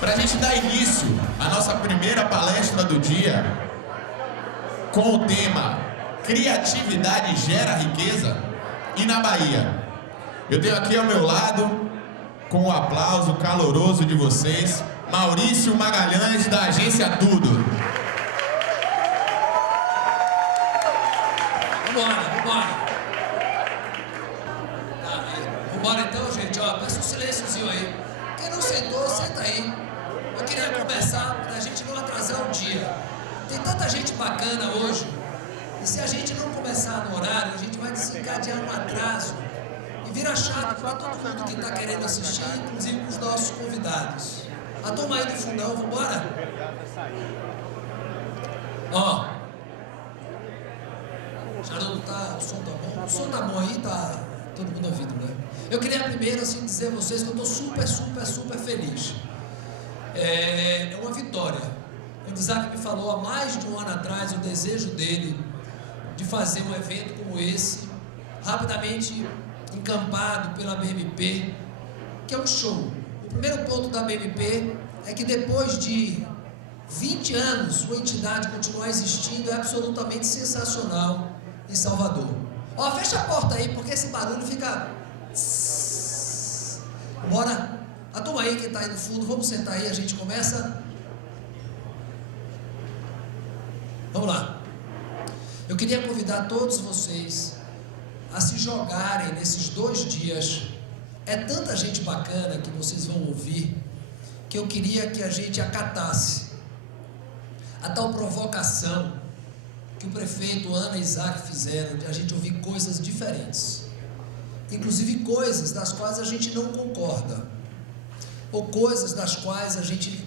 Para a gente dar início à nossa primeira palestra do dia, com o tema Criatividade gera riqueza, e na Bahia. Eu tenho aqui ao meu lado, com o aplauso caloroso de vocês, Maurício Magalhães, da Agência Tudo. Vambora. Vambora então, gente, ó, peça um silênciozinho aí. Quem não sentou, senta aí. Eu queria começar pra gente não atrasar o dia. Tem tanta gente bacana hoje, e se a gente não começar no horário, a gente vai desencadear um atraso e vira chato para todo mundo que está querendo assistir, inclusive para os nossos convidados. A turma aí do fundão, vambora? Ó, já não tá, o som tá bom? O som tá bom aí, tá todo mundo ouvindo, né? Eu queria primeiro assim dizer a vocês que eu estou super feliz. É uma vitória. O Isaac me falou há mais de um ano atrás o desejo dele de fazer um evento como esse, rapidamente encampado pela BMP, que é um show. O primeiro ponto da BMP é que depois de 20 anos sua entidade continuar existindo é absolutamente sensacional em Salvador. Ó, fecha a porta aí, porque esse barulho fica... Bora? A turma aí que está aí no fundo, vamos sentar aí, a gente começa. Vamos lá. Eu queria convidar todos vocês a se jogarem nesses 2 dias. É tanta gente bacana que vocês vão ouvir, que eu queria que a gente acatasse a tal provocação que o prefeito Ana e Isaac fizeram, de a gente ouvir coisas diferentes, inclusive coisas das quais a gente não concorda, ou coisas das quais a gente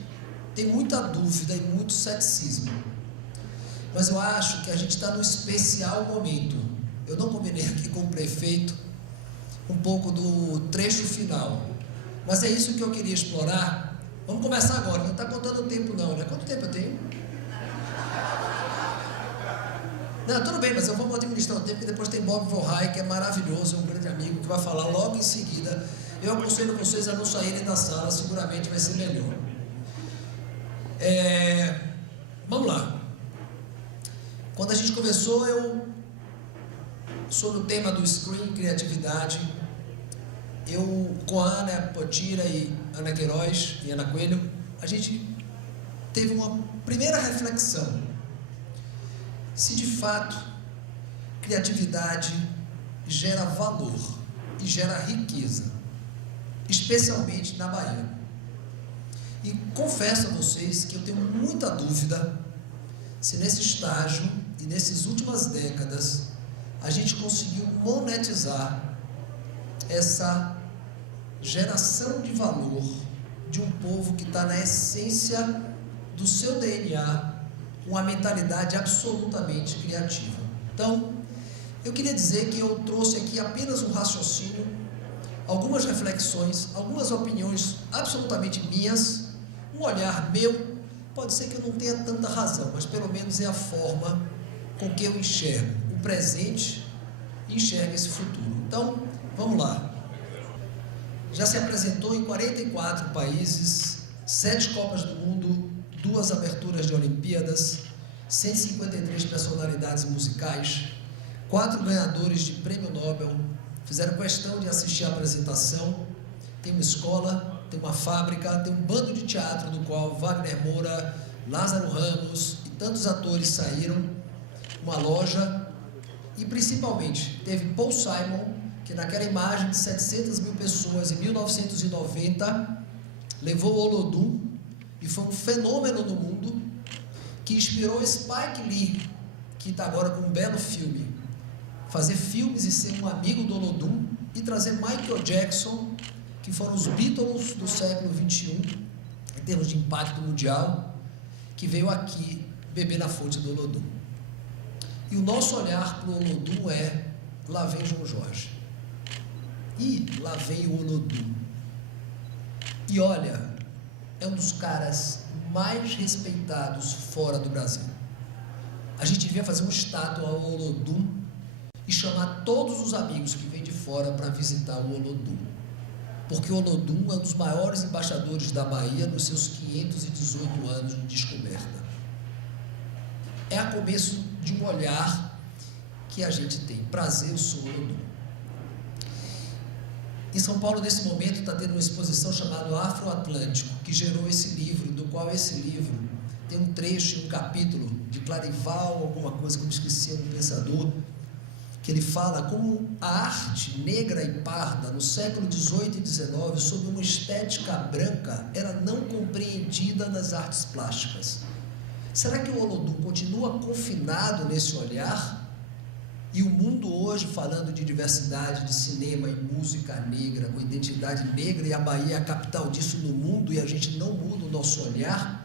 tem muita dúvida e muito ceticismo. Mas eu acho que a gente está num especial momento. Eu não combinei aqui com o prefeito um pouco do trecho final, mas é isso que eu queria explorar. Vamos começar agora, não está contando o tempo não, né? Quanto tempo eu tenho? Não, tudo bem, mas eu vou administrar o tempo, porque depois tem Bob Vorhai, que é maravilhoso, é um grande amigo, que vai falar logo em seguida. Eu aconselho vocês a não saírem da sala, seguramente vai ser melhor. Vamos lá. Quando a gente conversou, sobre o tema do Screen Criatividade, eu com a Ana Potira e Ana Queiroz e Ana Coelho, a gente teve uma primeira reflexão. Se de fato criatividade gera valor e gera riqueza, especialmente na Bahia. E confesso a vocês que eu tenho muita dúvida se nesse estágio e nessas últimas décadas a gente conseguiu monetizar essa geração de valor de um povo que está na essência do seu DNA, uma mentalidade absolutamente criativa. Então, eu queria dizer que eu trouxe aqui apenas um raciocínio, algumas reflexões, algumas opiniões absolutamente minhas, um olhar meu. Pode ser que eu não tenha tanta razão, mas pelo menos é a forma com que eu enxergo o presente e enxergo esse futuro. Então, vamos lá. Já se apresentou em 44 países, 7 Copas do Mundo, 2 aberturas de Olimpíadas, 153 personalidades musicais, 4 ganhadores de Prêmio Nobel fizeram questão de assistir à apresentação. Tem uma escola, tem uma fábrica, tem um bando de teatro do qual Wagner Moura, Lázaro Ramos e tantos atores saíram, uma loja, e principalmente teve Paul Simon, que naquela imagem de 700 mil pessoas em 1990 levou o Olodum e foi um fenômeno no mundo, que inspirou Spike Lee, que está agora com um belo filme, fazer filmes e ser um amigo do Olodum, e trazer Michael Jackson, que foram os Beatles do século XXI, em termos de impacto mundial, que veio aqui beber na fonte do Olodum. E o nosso olhar para o Olodum é: lá vem João Jorge, e lá vem o Olodum. E olha, é um dos caras mais respeitados fora do Brasil. A gente devia fazer uma estátua ao Olodum e chamar todos os amigos que vêm de fora para visitar o Olodum, porque Olodum é um dos maiores embaixadores da Bahia nos seus 518 anos de descoberta. É a começo de um olhar que a gente tem. Prazer, eu sou Olodum. Em São Paulo, nesse momento, está tendo uma exposição chamada Afro-Atlântico, que gerou esse livro, do qual esse livro tem um trecho, um capítulo de Clarival, alguma coisa que eu me esqueci, um pensador, que ele fala como a arte negra e parda, no século XVIII e XIX, sob uma estética branca, era não compreendida nas artes plásticas. Será que o Olodum continua confinado nesse olhar? E o mundo hoje, falando de diversidade de cinema e música negra, com identidade negra, e a Bahia é a capital disso no mundo, e a gente não muda o nosso olhar?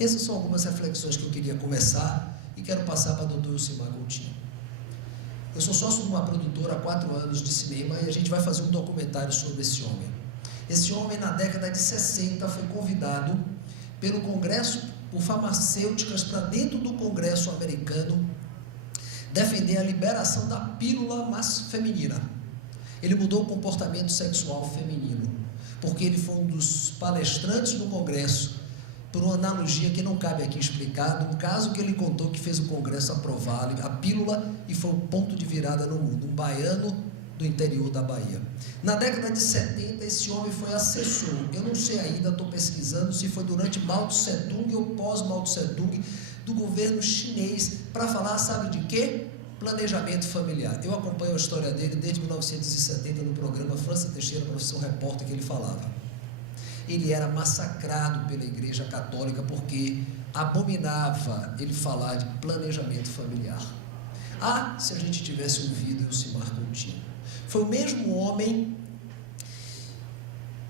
Essas são algumas reflexões que eu queria começar e quero passar para o Dr. Elcimar Coutinho. Eu sou sócio de uma produtora há 4 anos de cinema e a gente vai fazer um documentário sobre esse homem. Esse homem, na década de 60, foi convidado pelo Congresso, por farmacêuticas, para dentro do Congresso americano, defender a liberação da pílula feminina. Ele mudou o comportamento sexual feminino, porque ele foi um dos palestrantes no Congresso, por uma analogia que não cabe aqui explicar, um caso que ele contou que fez o Congresso aprovar a pílula e foi um ponto de virada no mundo, um baiano do interior da Bahia. Na década de 70, esse homem foi assessor, eu não sei ainda, estou pesquisando se foi durante Mao Tse Tung ou pós-Mao Tse Tung, do governo chinês, para falar, sabe de quê? Planejamento familiar. Eu acompanho a história dele desde 1970 no programa França Teixeira, professor repórter, que ele falava. Ele era massacrado pela Igreja Católica porque abominava ele falar de planejamento familiar. Ah, se a gente tivesse ouvido Elcimar Coutinho. Foi o mesmo homem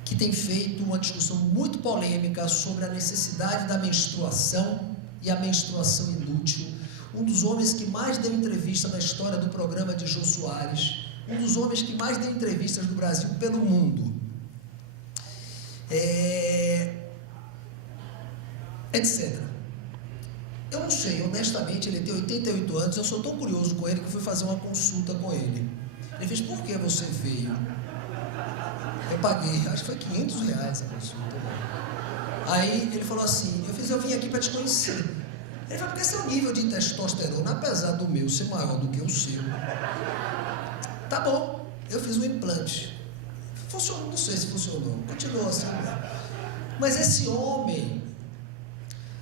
que tem feito uma discussão muito polêmica sobre a necessidade da menstruação e a menstruação inútil. Um dos homens que mais deu entrevista na história do programa de Jô Soares, um dos homens que mais deu entrevistas no Brasil pelo mundo, etc. Eu não sei, honestamente, ele tem 88 anos, eu sou tão curioso com ele que eu fui fazer uma consulta com ele. Ele fez, por que você veio? Eu paguei, acho que foi R$500 a consulta. Aí ele falou assim, eu vim aqui para te conhecer. Ele falou, porque seu nível de testosterona, apesar do meu ser maior do que o seu, tá bom, eu fiz um implante. Funcionou, não sei se funcionou, continuou assim. Mas esse homem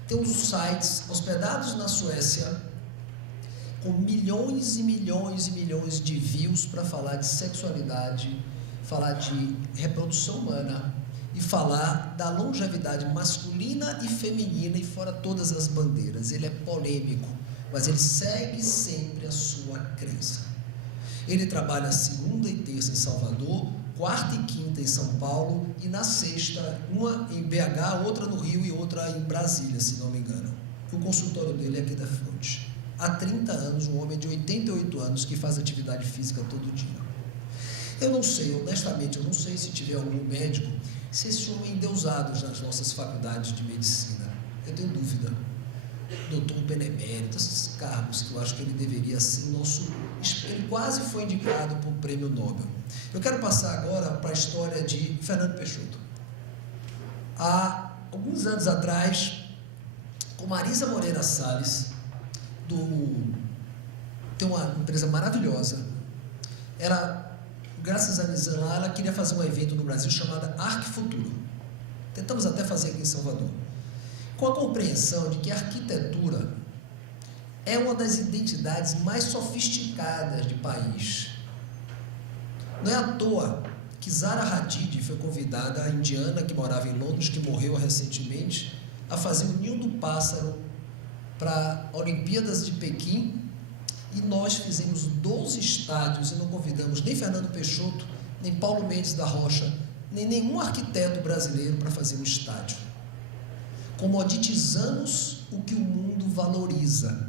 tem uns sites hospedados na Suécia com milhões e milhões e milhões de views para falar de sexualidade, falar de reprodução humana e falar da longevidade masculina e feminina e fora todas as bandeiras. Ele é polêmico, mas ele segue sempre a sua crença. Ele trabalha segunda e terça em Salvador, quarta e quinta em São Paulo e na sexta, uma em BH, outra no Rio e outra em Brasília, se não me engano. O consultório dele é aqui da fronte. Há 30 anos, um homem de 88 anos que faz atividade física todo dia. Eu não sei, honestamente, eu não sei se tiver algum médico, se esse homem é endeusado nas nossas faculdades de medicina. Eu tenho dúvida. Doutor benemérito, esses cargos que eu acho que ele deveria ser nosso... Ele quase foi indicado para o Prêmio Nobel. Eu quero passar agora para a história de Fernando Peixoto. Há alguns anos atrás, com Marisa Moreira Salles, tem uma empresa maravilhosa. Ela, graças a Nizam lá, ela queria fazer um evento no Brasil chamado Arquifuturo. Tentamos até fazer aqui em Salvador. Com a compreensão de que a arquitetura é uma das identidades mais sofisticadas de país. Não é à toa que Zaha Hadid foi convidada, a indiana que morava em Londres, que morreu recentemente, a fazer o Ninho do Pássaro para Olimpíadas de Pequim, e nós fizemos 12 estádios e não convidamos nem Fernando Peixoto, nem Paulo Mendes da Rocha, nem nenhum arquiteto brasileiro para fazer um estádio. Comoditizamos o que o mundo valoriza.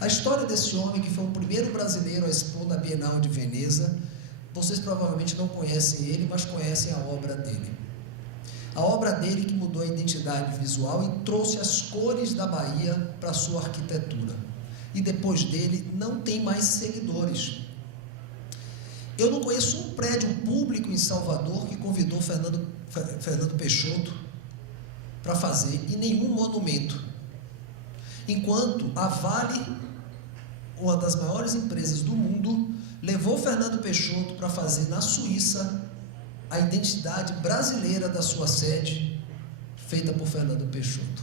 A história desse homem, que foi o primeiro brasileiro a expor na Bienal de Veneza, vocês provavelmente não conhecem ele, mas conhecem a obra dele. A obra dele que mudou a identidade visual e trouxe as cores da Bahia para a sua arquitetura. E depois dele não tem mais seguidores. Eu não conheço um prédio público em Salvador que convidou Fernando Peixoto para fazer, e nenhum monumento. Enquanto a Vale, uma das maiores empresas do mundo, levou Fernando Peixoto para fazer na Suíça a identidade brasileira da sua sede, feita por Fernando Peixoto.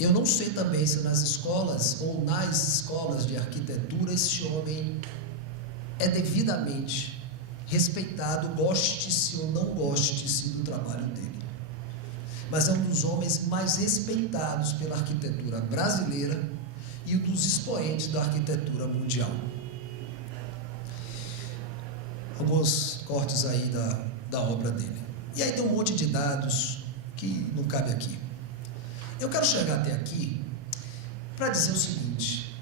Eu não sei também se nas escolas ou nas escolas de arquitetura esse homem é devidamente respeitado, goste-se ou não goste-se do trabalho dele. Mas é um dos homens mais respeitados pela arquitetura brasileira e um dos expoentes da arquitetura mundial. Alguns cortes aí da obra dele. E aí tem um monte de dados que não cabe aqui. Eu quero chegar até aqui para dizer o seguinte: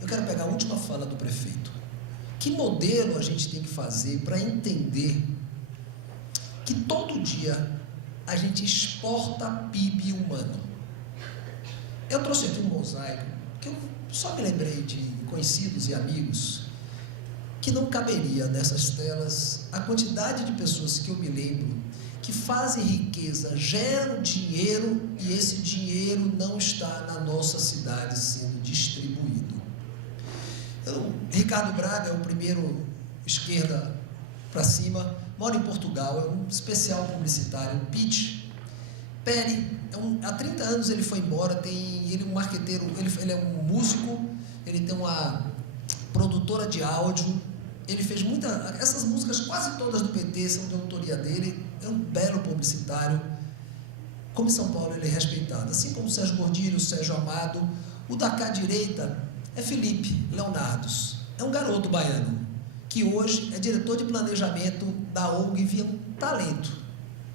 eu quero pegar a última fala do prefeito. Que modelo a gente tem que fazer para entender que todo dia a gente exporta PIB humano? Eu trouxe aqui um mosaico que eu só me lembrei de conhecidos e amigos que não caberia nessas telas a quantidade de pessoas que eu me lembro que fazem riqueza, geram dinheiro e esse dinheiro não está na nossa cidade sendo distribuído. Ricardo Braga é o primeiro esquerda para cima, mora em Portugal, é um especial publicitário, um pitch. Peri, há 30 anos ele foi embora, ele é um marqueteiro, ele é um músico, ele tem uma produtora de áudio, ele fez essas músicas quase todas do PT são de autoria dele, é um belo publicitário. Como em São Paulo ele é respeitado, assim como o Sérgio Gordilho, o Sérgio Amado. O da cá direita é Felipe Leonardos, é um garoto baiano, que hoje é diretor de planejamento da ONG Via Talento,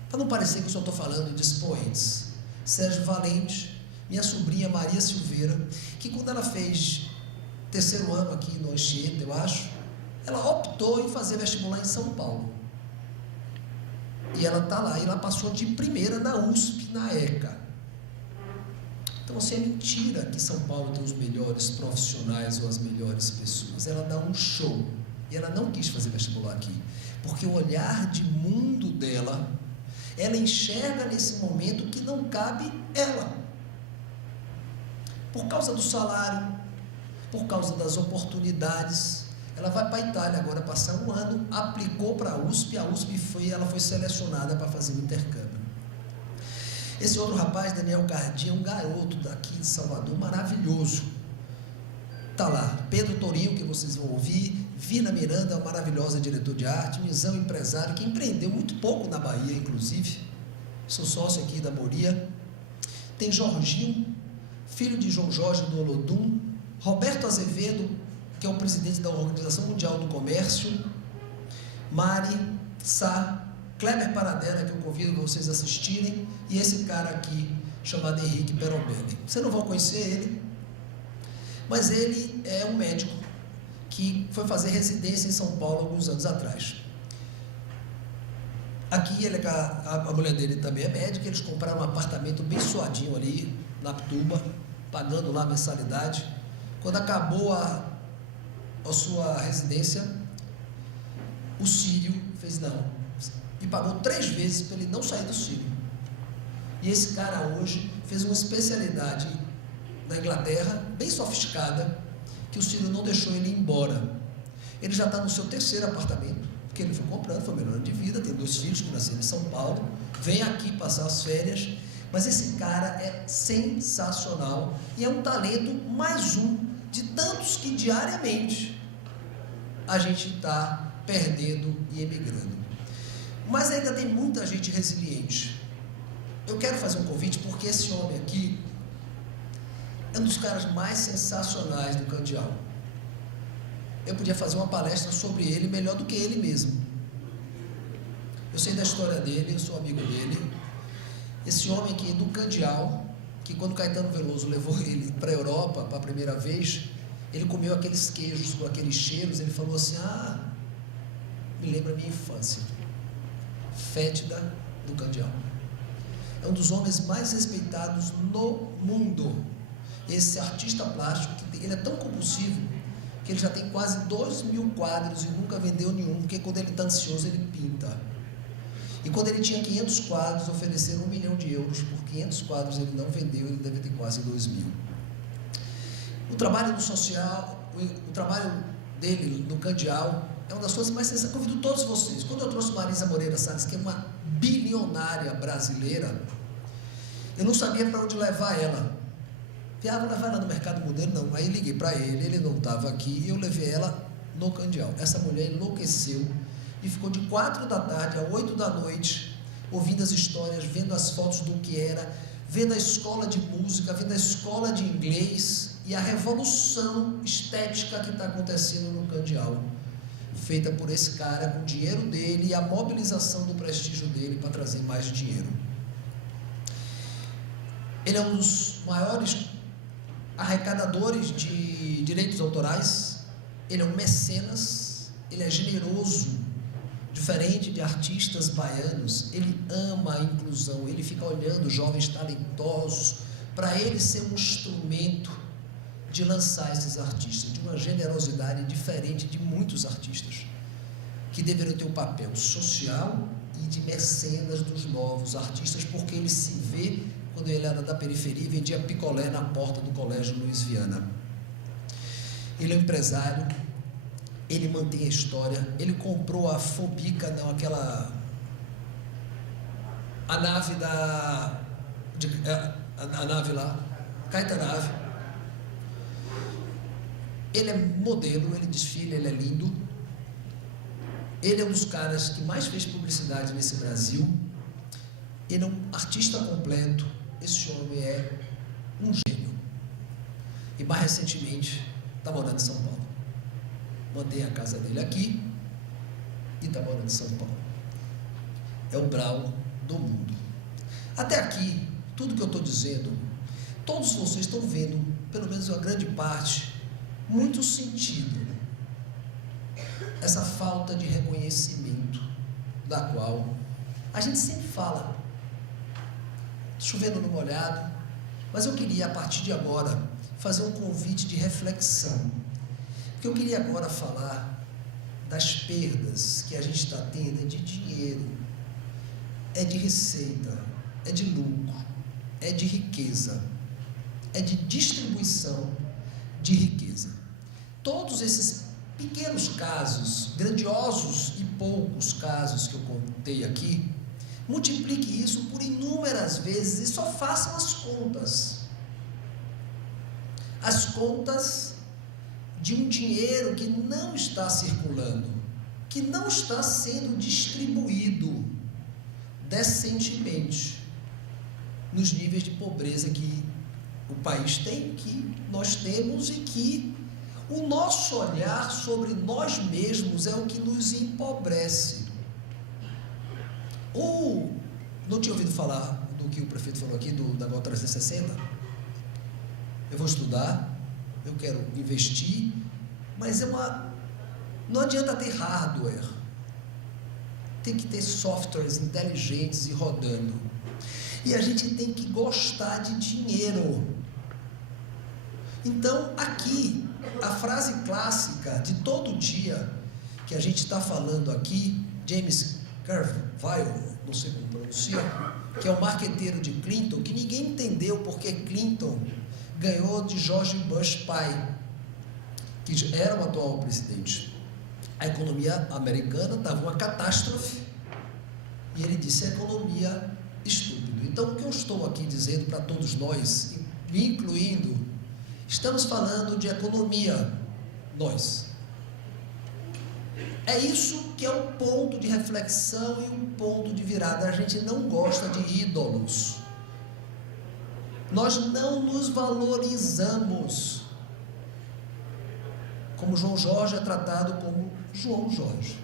para não parecer que eu só estou falando de expoentes. Sérgio Valente, minha sobrinha Maria Silveira, que quando ela fez terceiro ano aqui no Anchieta, eu acho, ela optou em fazer vestibular em São Paulo. E ela está lá, e ela passou de primeira na USP, na ECA. Então, assim, é mentira que São Paulo tem os melhores profissionais ou as melhores pessoas. Ela dá um show. E ela não quis fazer vestibular aqui, porque o olhar de mundo dela, ela enxerga nesse momento que não cabe ela. Por causa do salário, por causa das oportunidades. Ela vai para a Itália agora passar um ano, aplicou para a USP ela foi selecionada para fazer o intercâmbio. Esse outro rapaz, Daniel Cardi, é um garoto daqui de Salvador, maravilhoso. Está lá, Pedro Tourinho, que vocês vão ouvir, Vina Miranda, uma maravilhosa diretora de arte, Mizão, empresário, que empreendeu muito pouco na Bahia, inclusive. Sou sócio aqui da Moria. Tem Jorginho, filho de João Jorge do Olodum, Roberto Azevedo, que é o presidente da Organização Mundial do Comércio, Mari Sá, Kleber Paradela, que eu convido vocês a assistirem, e esse cara aqui, chamado Henrique Perombelli. Vocês não vão conhecer ele, mas ele é um médico que foi fazer residência em São Paulo alguns anos atrás. Aqui, a mulher dele também é médica, eles compraram um apartamento bem suadinho ali, na Pituba, pagando lá a mensalidade. Quando acabou a sua residência, o Sírio fez não, e pagou 3 vezes para ele não sair do Sírio. E esse cara hoje fez uma especialidade na Inglaterra, bem sofisticada, que o Sírio não deixou ele ir embora. Ele já está no seu 3º apartamento, que ele foi comprando, foi melhorando de vida, tem 2 filhos que nasceram em São Paulo, vem aqui passar as férias, mas esse cara é sensacional, e é um talento mais um de tantos que diariamente a gente está perdendo e emigrando. Mas ainda tem muita gente resiliente. Eu quero fazer um convite porque esse homem aqui é um dos caras mais sensacionais do Candial. Eu podia fazer uma palestra sobre ele melhor do que ele mesmo. Eu sei da história dele, eu sou amigo dele. Esse homem aqui do Candial, que quando Caetano Veloso levou ele para a Europa para a primeira vez, ele comeu aqueles queijos com aqueles cheiros, ele falou assim: me lembra a minha infância, fétida do Candial. É um dos homens mais respeitados no mundo. Esse artista plástico, ele é tão compulsivo que que ele já tem quase 2.000 quadros e nunca vendeu nenhum, porque quando ele está ansioso ele pinta. E quando ele tinha 500 quadros, ofereceram 1 milhão de euros por 500 quadros, ele não vendeu, ele deve ter quase 2.000. O trabalho do social, o trabalho dele no Candial é uma das coisas mais sensacionais. Convido todos vocês. Quando eu trouxe Marisa Moreira Salles, que é uma bilionária brasileira, eu não sabia para onde levar ela. Vou levar ela no mercado modelo? Não. Aí liguei para ele não estava aqui, e eu levei ela no Candial. Essa mulher enlouqueceu e ficou de 4 da tarde a 8 da noite, ouvindo as histórias, vendo as fotos do que era, vendo a escola de música, vendo a escola de inglês e a revolução estética que está acontecendo no Candial, feita por esse cara com o dinheiro dele e a mobilização do prestígio dele para trazer mais dinheiro. Ele é um dos maiores arrecadadores de direitos autorais, ele é um mecenas, ele é generoso, diferente de artistas baianos, ele ama a inclusão, ele fica olhando jovens talentosos, para ele ser um instrumento de lançar esses artistas, de uma generosidade diferente de muitos artistas, que deveriam ter um papel social e de mecenas dos novos artistas, porque ele se vê, quando ele era da periferia, vendia picolé na porta do colégio Luiz Viana. Ele é um empresário, ele mantém a história, ele comprou a Fobica, não, a nave a nave lá, Caetanave. Ele é modelo, ele desfila, ele é lindo. Ele é um dos caras que mais fez publicidade nesse Brasil. Ele é um artista completo. Esse homem é um gênio. E mais recentemente está morando em São Paulo. Mantém a casa dele aqui e está morando em São Paulo. É o brau do mundo. Até aqui, tudo que eu estou dizendo, todos vocês estão vendo, pelo menos uma grande parte, muito sentido. Essa falta de reconhecimento, da qual a gente sempre fala, chovendo no molhado, mas eu queria, a partir de agora, fazer um convite de reflexão. Porque eu queria agora falar das perdas que a gente está tendo, de dinheiro, é de receita, é de lucro, é de riqueza, é de distribuição de riqueza. Todos esses pequenos casos, grandiosos e poucos casos que eu contei aqui, multiplique isso por inúmeras vezes e só façam as contas. As contas de um dinheiro que não está circulando, que não está sendo distribuído decentemente nos níveis de pobreza que o país tem, que nós temos, e que o nosso olhar sobre nós mesmos é o que nos empobrece. Não tinha ouvido falar do que o prefeito falou aqui, da Volta 360? Eu vou estudar, eu quero investir, mas não adianta ter hardware, tem que ter softwares inteligentes e rodando, e a gente tem que gostar de dinheiro. Então aqui, a frase clássica de todo dia que a gente está falando aqui, James Carville, não sei como pronuncia, que é o marqueteiro de Clinton, que ninguém entendeu porque Clinton ganhou de George Bush pai, que era o atual presidente. A economia americana estava uma catástrofe e ele disse: a economia estúpido. Então o que eu estou aqui dizendo para todos nós, me incluindo, estamos falando de economia, nós. É isso que é o ponto de reflexão e um ponto de virada. A gente não gosta de ídolos. Nós não nos valorizamos. Como João Jorge é tratado como João Jorge.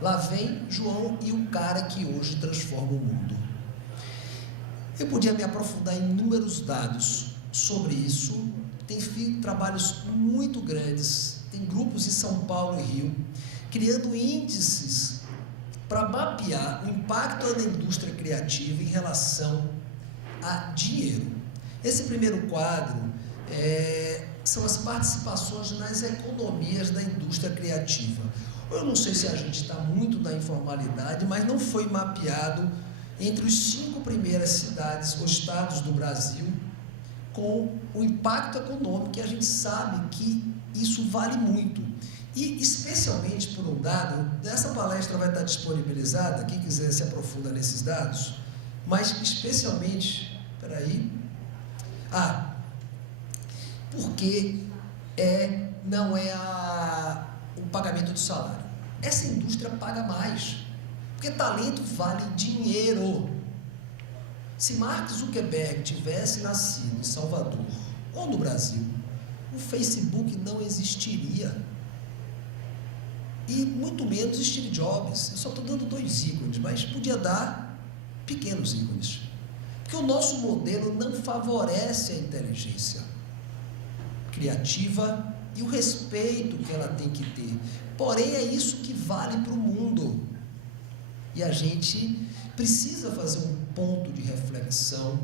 Lá vem João e o cara que hoje transforma o mundo. Eu podia me aprofundar em inúmeros dados sobre isso. Tem feito trabalhos muito grandes, tem grupos em São Paulo e Rio, criando índices para mapear o impacto da indústria criativa em relação a dinheiro. Esse primeiro quadro são as participações nas economias da indústria criativa. Eu não sei se a gente está muito na informalidade, mas não foi mapeado entre os 5 primeiras cidades ou estados do Brasil com o impacto econômico, que a gente sabe que isso vale muito. E especialmente por um dado, essa palestra vai estar disponibilizada, quem quiser se aprofunda nesses dados, mas especialmente, porque não é o pagamento do salário. Essa indústria paga mais, porque talento vale dinheiro. Se Mark Zuckerberg tivesse nascido em Salvador ou no Brasil, o Facebook não existiria. E muito menos Steve Jobs. Eu só estou dando 2 ícones, mas podia dar pequenos ícones. Porque o nosso modelo não favorece a inteligência criativa e o respeito que ela tem que ter. Porém, é isso que vale para o mundo. E a gente precisa fazer um ponto de reflexão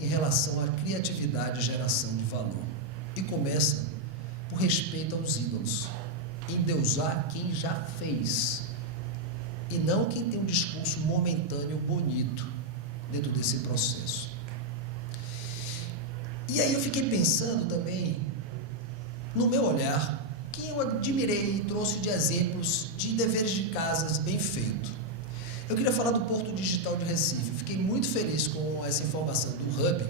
em relação à criatividade e geração de valor. E começa por respeito aos ídolos. Endeusar quem já fez. E não quem tem um discurso momentâneo bonito dentro desse processo. E aí eu fiquei pensando também, no meu olhar, que eu admirei e trouxe de exemplos de deveres de casas bem feito. Eu queria falar do Porto Digital de Recife. Fiquei muito feliz com essa informação do Hub,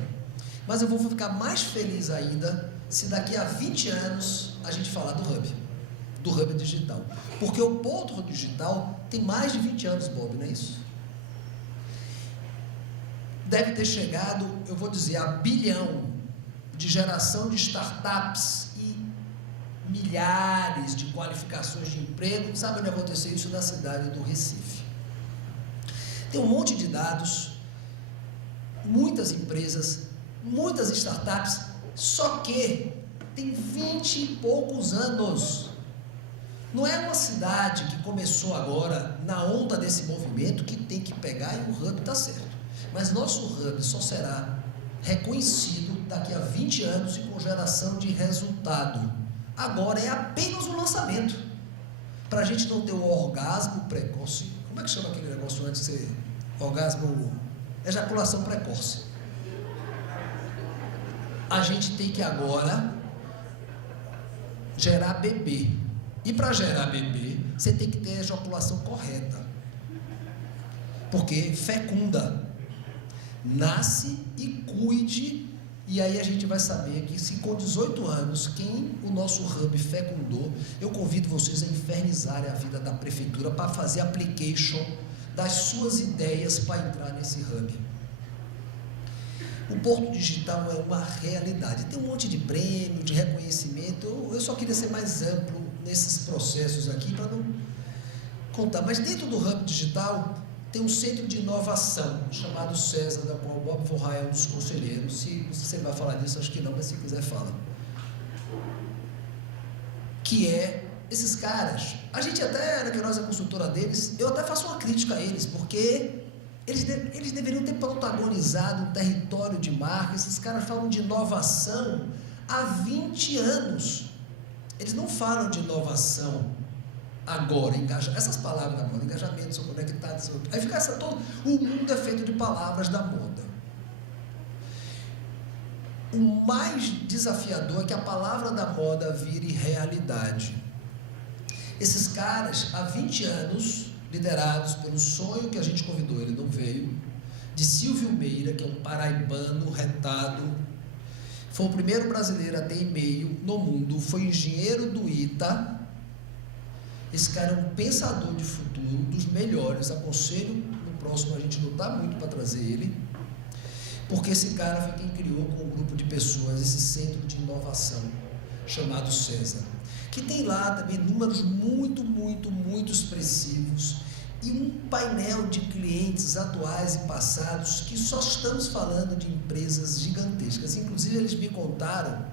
mas eu vou ficar mais feliz ainda se daqui a 20 anos a gente falar do Hub Digital. Porque o Porto Digital tem mais de 20 anos, Bob, não é isso? Deve ter chegado, eu vou dizer, a 1 bilhão de geração de startups e milhares de qualificações de emprego. Sabe onde aconteceu isso? Na cidade do Recife. Tem um monte de dados, muitas empresas, muitas startups, só que tem 20 e poucos anos. Não é uma cidade que começou agora, na onda desse movimento, que tem que pegar e o Hub está certo. Mas nosso Hub só será reconhecido daqui a 20 anos e com geração de resultado. Agora é apenas o lançamento. Para a gente não ter o orgasmo precoce. Como é que chama aquele negócio antes de ser orgasmo? Ejaculação precoce. A gente tem que agora gerar bebê. E para gerar bebê, você tem que ter a ejaculação correta. Porque fecunda. Nasce e cuide. E aí a gente vai saber que se com 18 anos, quem o nosso Hub fecundou, eu convido vocês a infernizarem a vida da prefeitura para fazer application das suas ideias para entrar nesse Hub. O Porto Digital é uma realidade. Tem um monte de prêmio, de reconhecimento. Eu só queria ser mais amplo nesses processos aqui para não contar. Mas dentro do Hub Digital tem um centro de inovação chamado César, da qual o Bob Vorra é um dos conselheiros. Se você vai falar disso, acho que não, mas se quiser fala. Que é esses caras. A gente até, que nós é consultora deles, eu até faço uma crítica a eles, porque eles deveriam ter protagonizado um território de marca. Esses caras falam de inovação há 20 anos. Eles não falam de inovação agora, essas palavras da moda, engajamento, são conectados, aí fica o mundo é feito de palavras da moda. O mais desafiador é que a palavra da moda vire realidade. Esses caras, há 20 anos, liderados pelo sonho que a gente convidou, ele não veio, de Silvio Meira, que é um paraibano retado, foi o primeiro brasileiro a ter e-mail no mundo, foi engenheiro do ITA. Esse cara é um pensador de futuro, dos melhores. Aconselho no próximo a gente lutar muito para trazer ele, porque esse cara foi quem criou com um grupo de pessoas esse centro de inovação chamado César, que tem lá também números muito expressivos e um painel de clientes atuais e passados, que só estamos falando de empresas gigantescas. Inclusive eles me contaram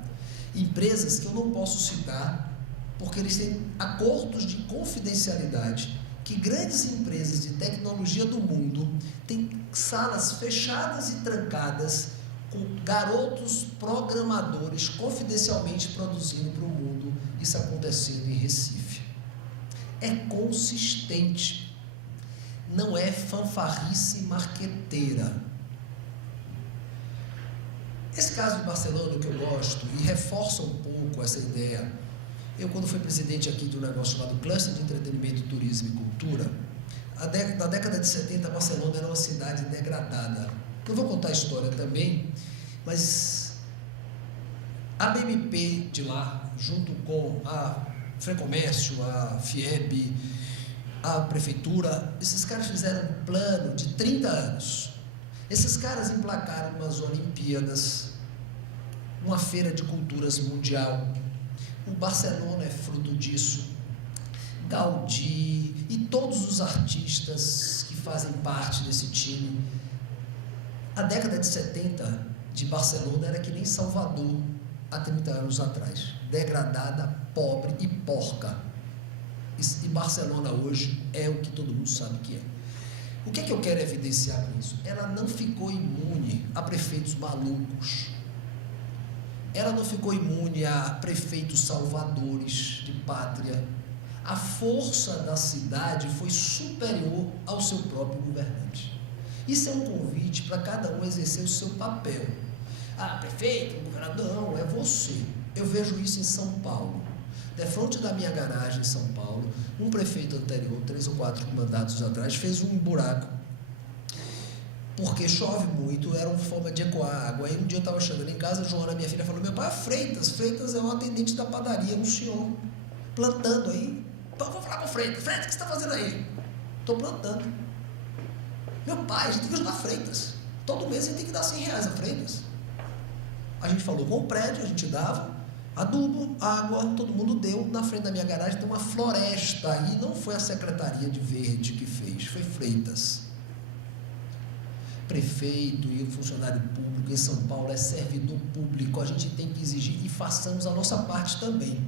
empresas que eu não posso citar, porque eles têm acordos de confidencialidade, que grandes empresas de tecnologia do mundo têm salas fechadas e trancadas com garotos programadores confidencialmente produzindo para o mundo, isso acontecendo em Recife. É consistente, não é fanfarrice marqueteira. Esse caso de Barcelona que eu gosto e reforça um pouco essa ideia. Eu, quando fui presidente aqui de um negócio chamado Cluster de Entretenimento, Turismo e Cultura, na década de 70, Barcelona era uma cidade degradada. Eu vou contar a história também, mas a BMP de lá, junto com a Frecomércio, a FIEB, a Prefeitura, esses caras fizeram um plano de 30 anos. Esses caras emplacaram umas Olimpíadas, uma feira de culturas mundial. O Barcelona é fruto disso. Gaudí e todos os artistas que fazem parte desse time. A década de 70 de Barcelona era que nem Salvador há 30 anos atrás. Degradada, pobre e porca. E Barcelona hoje é o que todo mundo sabe que é. O que é que eu quero evidenciar com isso? Ela não ficou imune a prefeitos malucos. Ela não ficou imune a prefeitos salvadores de pátria. A força da cidade foi superior ao seu próprio governante. Isso é um convite para cada um exercer o seu papel. Ah, prefeito, governador, não, é você. Eu vejo isso em São Paulo. Defronte da minha garagem em São Paulo, um prefeito anterior, 3 ou 4 mandatos atrás, fez um buraco. Porque chove muito, era uma forma de ecoar água. Aí um dia eu estava chegando em casa, a Joana, minha filha, falou: meu pai é Freitas é um atendente da padaria, um senhor, plantando aí. Então, vou falar com o Freitas. Freitas, o que você está fazendo aí? Estou plantando. Meu pai, a gente tem que ajudar Freitas. Todo mês a gente tem que dar R$100 a Freitas. A gente falou com o prédio, a gente dava adubo, água, todo mundo deu. Na frente da minha garagem tem uma floresta. E não foi a Secretaria de Verde que fez, foi Freitas. Prefeito e o funcionário público em São Paulo é servidor público. A gente tem que exigir e façamos a nossa parte também.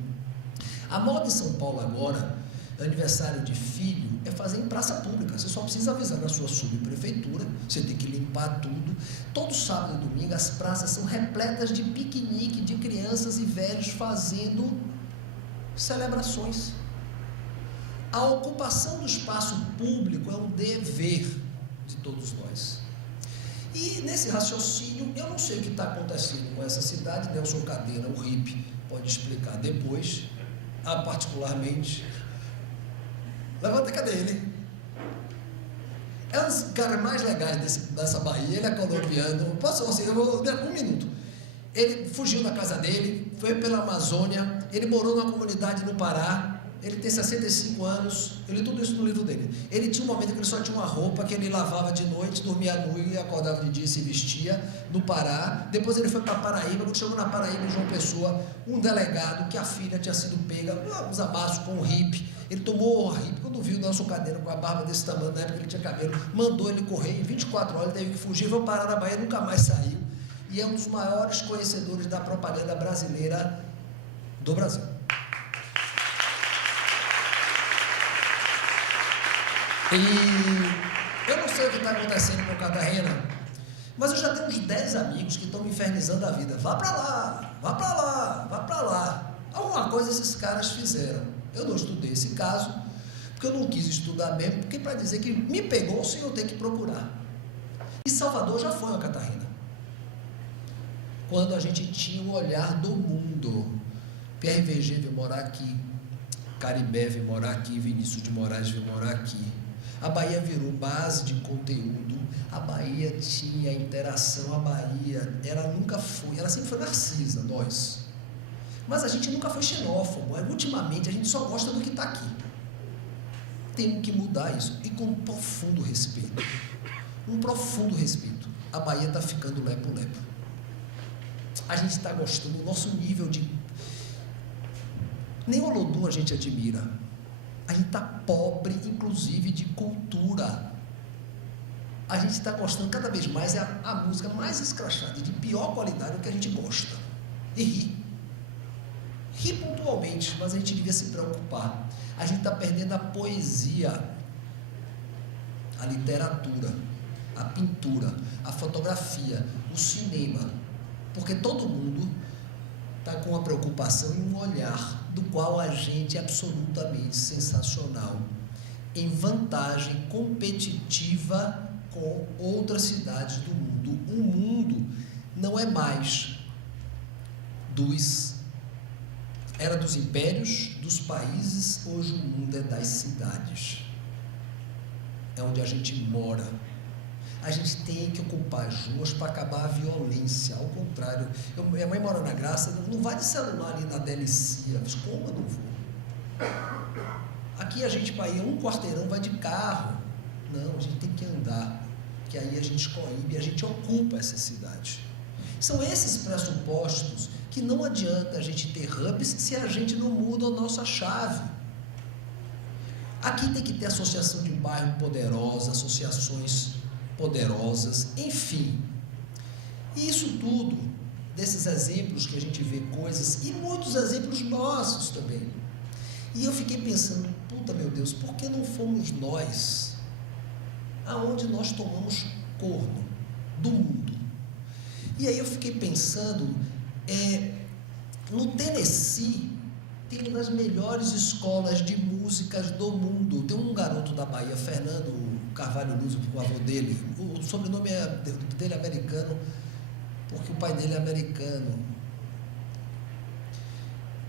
A moda em São Paulo agora, aniversário de filho, é fazer em praça pública. Você só precisa avisar na sua subprefeitura, você tem que limpar tudo. Todo sábado e domingo as praças são repletas de piquenique, de crianças e velhos fazendo celebrações. A ocupação do espaço público é um dever de todos nós. E nesse raciocínio, eu não sei o que está acontecendo com essa cidade. Nelson Cadena, o RIP, pode explicar depois. Particularmente, levanta, cadê ele? É um dos caras mais legais dessa Bahia. Ele é colombiano. Posso assim, eu vou dar um minuto. Ele fugiu da casa dele, foi pela Amazônia, ele morou numa comunidade no Pará. Ele tem 65 anos, eu li tudo isso no livro dele. Ele tinha um momento que ele só tinha uma roupa que ele lavava de noite, dormia nu e acordava de dia e se vestia no Pará. Depois ele foi para Paraíba. Quando chegou na Paraíba, em João Pessoa, um delegado que a filha tinha sido pega, uns amassos com o hippie. Ele tomou o hippie, quando viu o Nelson Cadena com a barba desse tamanho, na época ele tinha cabelo, mandou ele correr. Em 24 horas ele teve que fugir, foi parar na Bahia, nunca mais saiu. E é um dos maiores conhecedores da propaganda brasileira do Brasil. E eu não sei o que está acontecendo com o Catarina, mas eu já tenho uns 10 amigos que estão me infernizando a vida. Vá para lá, vá para lá, vá para lá. Alguma coisa esses caras fizeram. Eu não estudei esse caso, porque eu não quis estudar mesmo, porque para dizer que me pegou sem eu ter que procurar. E Salvador já foi uma Catarina. Quando a gente tinha o olhar do mundo. PRVG veio morar aqui, Caribé veio morar aqui, Vinícius de Moraes veio morar aqui. A Bahia virou base de conteúdo, a Bahia tinha interação, a Bahia, ela sempre foi narcisa, nós. Mas a gente nunca foi xenófobo, ultimamente a gente só gosta do que está aqui. Temos que mudar isso, e com um profundo respeito. A Bahia está ficando lepo-lepo. A gente está gostando, o nosso nível de... Nem o Olodum a gente admira. A gente está pobre, inclusive, de cultura. A gente está gostando cada vez mais, é a música mais escrachada, de pior qualidade, o que a gente gosta. E ri. Ri pontualmente, mas a gente devia se preocupar. A gente está perdendo a poesia, a literatura. a pintura, a fotografia, o cinema, porque todo mundo está com uma preocupação e um olhar do qual a gente é absolutamente sensacional, em vantagem competitiva com outras cidades do mundo. O mundo não é mais era dos impérios, dos países, hoje o mundo é das cidades. É onde a gente mora. A gente tem que ocupar as ruas para acabar a violência. Ao contrário, minha mãe mora na Graça, não vai de celular ali na Delicia. Mas como eu não vou? Aqui a gente, para ir um quarteirão, vai de carro. Não, a gente tem que andar, que aí a gente coíbe, a gente ocupa essa cidade. São esses pressupostos que não adianta a gente ter hubs se a gente não muda a nossa chave. Aqui tem que ter associação de bairro poderosa, associações poderosas, enfim. E isso tudo, desses exemplos que a gente vê coisas, e muitos exemplos nossos também. E eu fiquei pensando, puta meu Deus, por que não fomos nós aonde nós tomamos corno do mundo? E aí eu fiquei pensando, no Tennessee tem uma das melhores escolas de músicas do mundo. Tem um garoto da Bahia, Fernando Carvalho Luz, o avô dele, o sobrenome dele é americano, porque o pai dele é americano.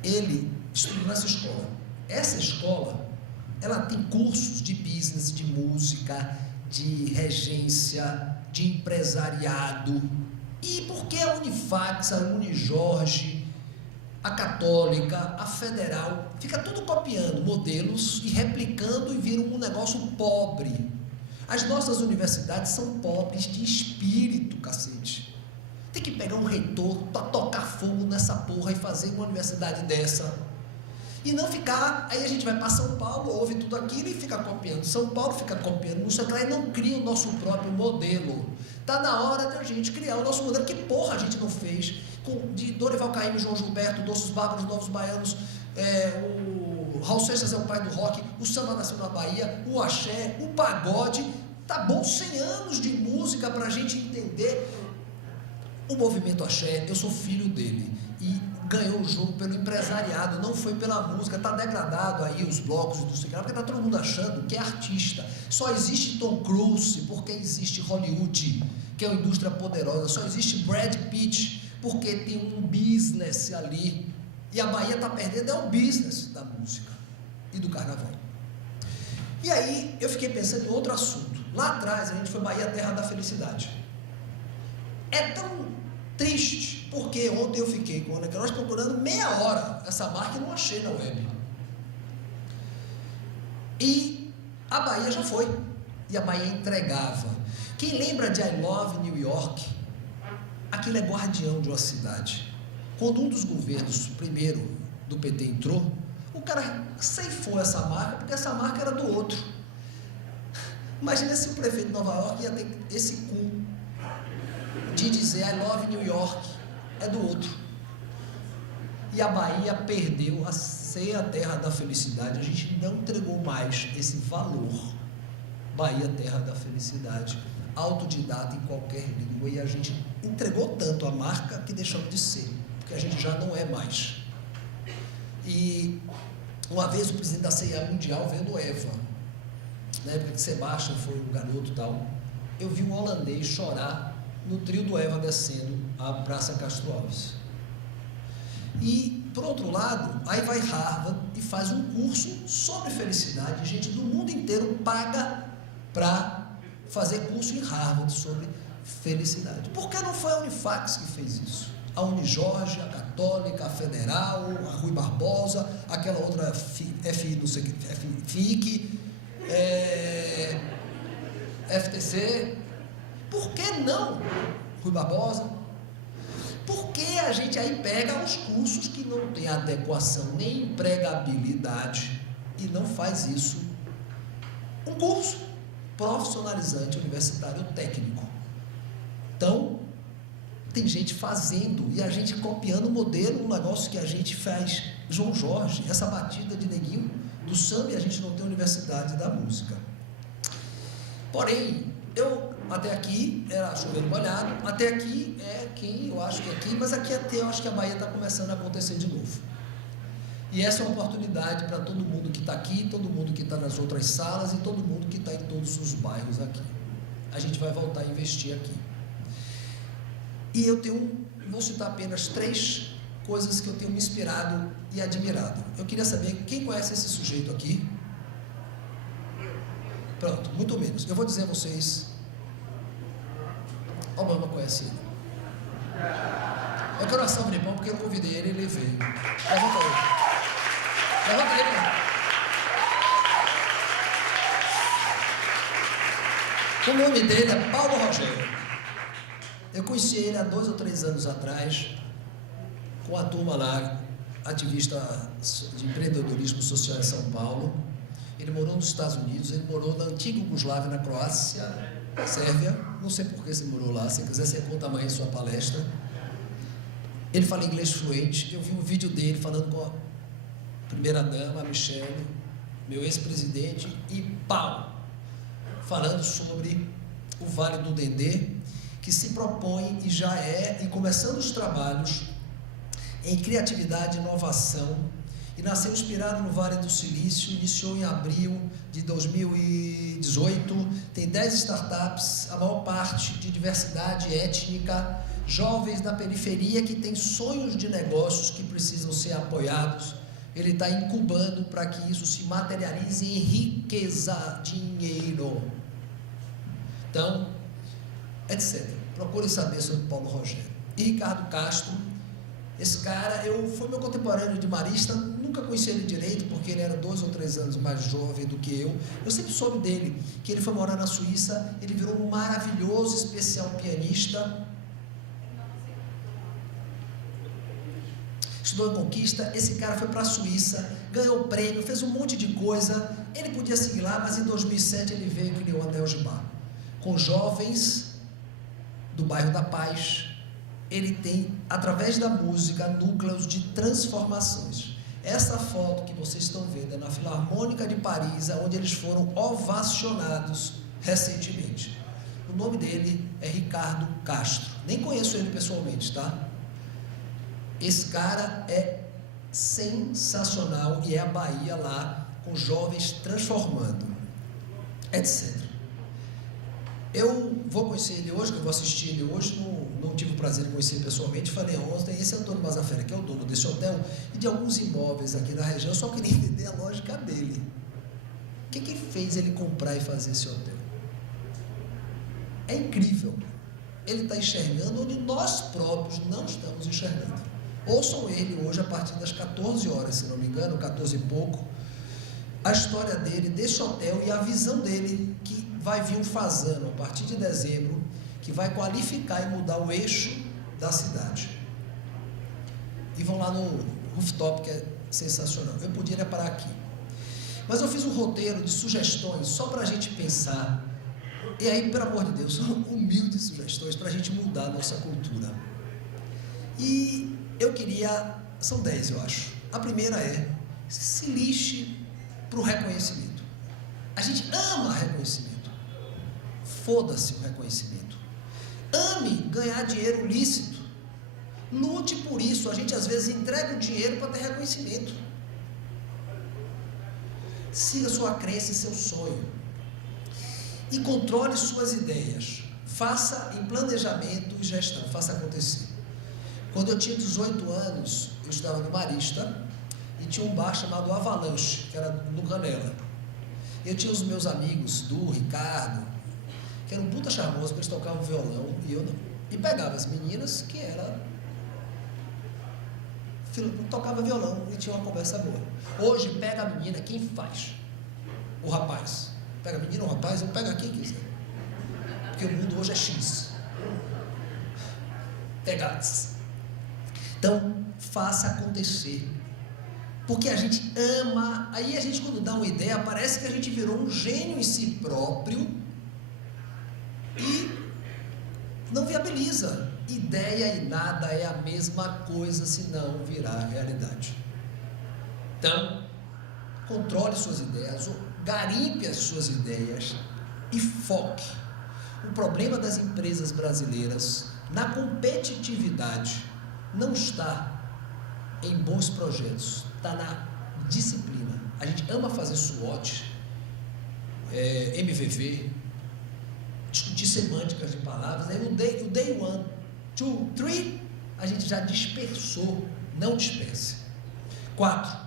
Ele estudou nessa escola. Essa escola, ela tem cursos de business, de música, de regência, de empresariado. E por que a Unifax, a Unijorge, a Católica, a Federal, fica tudo copiando modelos e replicando e vira um negócio pobre? As nossas universidades são pobres de espírito, cacete. Tem que pegar um reitor para tocar fogo nessa porra e fazer uma universidade dessa. E não ficar, aí a gente vai para São Paulo, ouve tudo aquilo e fica copiando. São Paulo fica copiando, não sei o que lá, e não cria o nosso próprio modelo. Está na hora da gente criar o nosso modelo. Que porra a gente não fez? De Dorival Caymmi, João Gilberto, Doces Bárbaros, Novos Baianos, o Raul Seixas é o pai do rock, o samba nasceu na Bahia, o axé, o pagode. Tá bom, 100 anos de música para a gente entender. O movimento axé, eu sou filho dele, e ganhou o jogo pelo empresariado, não foi pela música. Está degradado aí os blocos do cigarro, porque está todo mundo achando que é artista. Só existe Tom Cruise porque existe Hollywood, que é uma indústria poderosa. Só existe Brad Pitt porque tem um business ali. E a Bahia está perdendo, é o business da música e do carnaval. E aí eu fiquei pensando em outro assunto. Lá atrás a gente foi Bahia, terra da felicidade. É tão triste, porque ontem eu fiquei com a Ana Queiroz procurando meia hora essa marca e não achei na web. E a Bahia já foi, e a Bahia entregava. Quem lembra de I Love New York? Aquilo é guardião de uma cidade. Quando um dos governos, primeiro do PT, entrou, o cara ceifou essa marca, porque essa marca era do outro. Imagina se o prefeito de Nova York ia ter esse cu de dizer I love New York, é do outro. E a Bahia perdeu a ser a terra da felicidade. A gente não entregou mais esse valor. Bahia, terra da felicidade, autodidata em qualquer língua. E a gente entregou tanto a marca que deixamos de ser, porque a gente já não é mais. E uma vez o presidente da CIA Mundial vendo Eva, na época que Sebastian foi um garoto e tal, eu vi um holandês chorar no trio do Eva descendo a Praça Castro Alves. E, por outro lado, aí vai Harvard e faz um curso sobre felicidade. Gente do mundo inteiro paga para fazer curso em Harvard sobre felicidade. Por que não foi a Unifax que fez isso? A Unijorge, a Católica, a Federal, a Rui Barbosa, aquela outra FIC, FTC. Por que não, Rui Barbosa? Por que a gente aí pega os cursos que não tem adequação nem empregabilidade e não faz isso um curso profissionalizante universitário técnico? Então, tem gente fazendo e a gente copiando o modelo, um negócio que a gente faz. João Jorge, essa batida de neguinho do samba, e a gente não tem universidade da música. Porém, eu até aqui era chovendo molhado, até aqui é quem eu acho que é aqui, mas aqui até eu acho que a Bahia está começando a acontecer de novo. E essa é uma oportunidade para todo mundo que está aqui, todo mundo que está nas outras salas e todo mundo que está em todos os bairros aqui. A gente vai voltar a investir aqui. E vou citar apenas 3 coisas que eu tenho me inspirado e admirado. Eu queria saber quem conhece esse sujeito aqui. Pronto, muito menos. Eu vou dizer a vocês. Obama conhece ele. Eu quero uma salva de pão porque eu convidei ele e ele veio. Levanta ele. Levanta ele. O nome dele é Paulo Rogério. Eu conheci ele há 2 ou 3 anos atrás, com a turma lá, ativista de empreendedorismo social em São Paulo. Ele morou nos Estados Unidos, ele morou na antiga Iugoslávia, na Croácia, Sérvia. Não sei por que você morou lá, se quiser você conta mais em sua palestra. Ele fala inglês fluente. Eu vi um vídeo dele falando com a primeira-dama, a Michelle, meu ex-presidente, e pau! Falando sobre o Vale do Dendê, que se propõe e já e começando os trabalhos em criatividade e inovação, e nasceu inspirado no Vale do Silício, iniciou em abril de 2018, tem 10 startups, a maior parte de diversidade étnica, jovens da periferia que têm sonhos de negócios que precisam ser apoiados. Ele está incubando para que isso se materialize em riqueza, dinheiro. Então, etc. Procure saber sobre Paulo Rogério. E Ricardo Castro, esse cara, foi meu contemporâneo de Marista, nunca conheci ele direito, porque ele era 2 ou 3 anos mais jovem do que eu. Eu sempre soube dele, que ele foi morar na Suíça, ele virou um maravilhoso, especial pianista. Estudou em Conquista, esse cara foi para a Suíça, ganhou prêmio, fez um monte de coisa. Ele podia seguir lá, mas em 2007 ele veio e criou a Anel Gibá. Com jovens do bairro da Paz, ele tem, através da música, núcleos de transformações. Essa foto que vocês estão vendo é na Filarmônica de Paris, onde eles foram ovacionados recentemente. O nome dele é Ricardo Castro. Nem conheço ele pessoalmente, tá? Esse cara é sensacional e é a Bahia lá, com jovens transformando, etc. Eu vou conhecer ele hoje, que eu vou assistir ele hoje, não tive o prazer de conhecer ele pessoalmente. Falei ontem, esse é Antônio Mazafera, que é o dono desse hotel e de alguns imóveis aqui na região. Eu só queria entender a lógica dele. O que fez ele comprar e fazer esse hotel? É incrível. Ele está enxergando onde nós próprios não estamos enxergando. Ouçam ele hoje a partir das 14 horas, se não me engano, 14 e pouco, a história dele, desse hotel e a visão dele, que vai vir um fazano a partir de dezembro, que vai qualificar e mudar o eixo da cidade. E vão lá no rooftop, que é sensacional. Eu poderia parar aqui, mas eu fiz um roteiro de sugestões só para a gente pensar, e aí, pelo amor de Deus, são humildes sugestões para a gente mudar a nossa cultura. E eu queria, são 10 eu acho. A primeira é, se lixe para o reconhecimento. A gente ama reconhecimento. Foda-se o reconhecimento. Ame ganhar dinheiro lícito. Lute por isso. A gente às vezes entrega o dinheiro para ter reconhecimento. Siga sua crença e seu sonho. E controle suas ideias. Faça em planejamento e gestão. Faça acontecer. Quando eu tinha 18 anos, eu estudava no Marista e tinha um bar chamado Avalanche, que era no Canela. Eu tinha os meus amigos, Du, Ricardo, que eram puta charmosos, porque eles tocavam violão e eu não. E pegava as meninas que tocava violão e tinha uma conversa boa. Hoje pega a menina, quem faz? O rapaz. Pega a menina ou o rapaz, eu pego quem quiser. Porque o mundo hoje é X. Pegadas. Então, faça acontecer. Porque a gente ama, aí a gente quando dá uma ideia, parece que a gente virou um gênio em si próprio e não viabiliza. Ideia e nada é a mesma coisa se não virar realidade. Então, controle suas ideias, garimpe as suas ideias e foque. O problema das empresas brasileiras na competitividade não está em bons projetos, está na disciplina. A gente ama fazer SWOT, MVV, discutir semânticas de palavras, aí o day 1, 2, 3, a gente já dispersou, não disperse. 4,